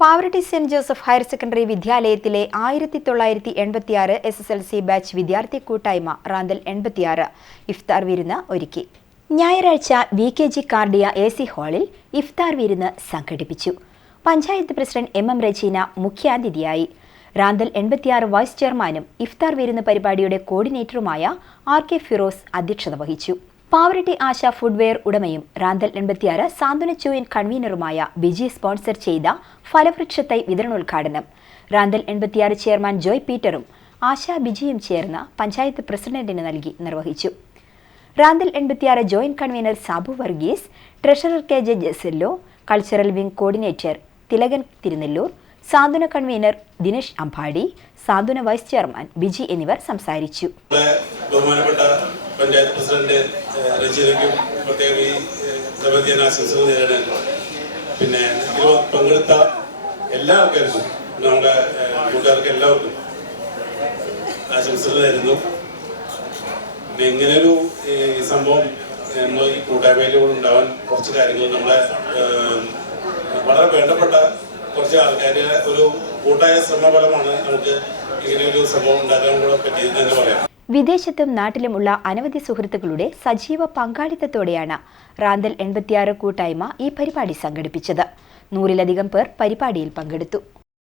Pavaratti saint Joseph higher secondary വിദ്യാലയത്തിലെ 1986 SSLC batch വിദ്യാർത്ഥി കൂട്ടായ്മ റാന്തൽ 86 ഇഫ്താർ വിരുന്ന് ഒരുക്കി. ഞായറാഴ്ച VKG കാർഡിയ AC ഹാളിൽ ഇഫ്താർ വിരുന്ന് സംഘടിപ്പിച്ചു. പഞ്ചായത്ത് പ്രസിഡന്റ് MM റജീന മുഖ്യാതിഥിയായി. റാന്തൽ 86 വൈസ് ചെയർമാനും ഇഫ്താർ വിരുന്ന് പരിപാടിയുടെ കോർഡിനേറ്ററുമായ RK ഫിറോസ് അധ്യക്ഷത വഹിച്ചു. പാവറട്ടി ആശ ഫുഡ്വെയർ ഉടമയും റാന്തൽ 86 സാന്ത്വന ചോയിൻ കൺവീനറുമായ ബിജി സ്പോൺസർ ചെയ്ത ഫലവൃക്ഷത്തൈ വിതരണോദ്ഘാടനം റാന്തൽ 86 ചെയർമാൻ ജോയ് പീറ്ററും ആശ ബിജിയും ചേർന്ന് പഞ്ചായത്ത് പ്രസിഡന്റിന് നൽകി നിർവഹിച്ചു. Ranthal 86 joint convener Sabu Varghese, treasurer KJ Jesello, cultural wing coordinator Thilakan Thirunellur, സാന്ത്വന കൺവീനർ ദിനേശ് അമ്പാടി, സാന്ത്വന വൈസ് ചെയർമാൻ ബിജി എന്നിവർ സംസാരിച്ചു. പഞ്ചായത്ത് പ്രസിഡന്റ് രചനയ്ക്കും പ്രത്യേകം ഈ സമിതിയെ ആശംസകൾ നേരിടാൻ, പിന്നെ ഇതിൽ പങ്കെടുത്ത എല്ലാ ആൾക്കാർക്കും, നമ്മുടെ കൂട്ടുകാർക്ക് എല്ലാവർക്കും ആശംസകൾ നേരുന്നു. പിന്നെ ഇങ്ങനൊരു സംഭവം നമ്മൾ ഈ കൂട്ടായ്മയിലൂടെ ഉണ്ടാവാൻ കുറച്ച് കാര്യങ്ങൾ നമ്മളെ വളരെ വേണ്ടപ്പെട്ട കുറച്ച് ആൾക്കാർ ഒരു കൂട്ടായ ശ്രമഫലമാണ് നമുക്ക് ഇങ്ങനെയൊരു സംഭവം ഉണ്ടാക്കാൻ കൂടെ പറ്റിയതെന്ന് തന്നെ പറയാം. വിദേശത്തും നാട്ടിലുമുള്ള അനവധി സുഹൃത്തുക്കളുടെ സജീവ പങ്കാളിത്തത്തോടെയാണ് റാന്തൽ 86 കൂട്ടായ്മ ഈ പരിപാടി സംഘടിപ്പിച്ചത്. 100-ലധികം പേർ പരിപാടിയിൽ പങ്കെടുത്തു.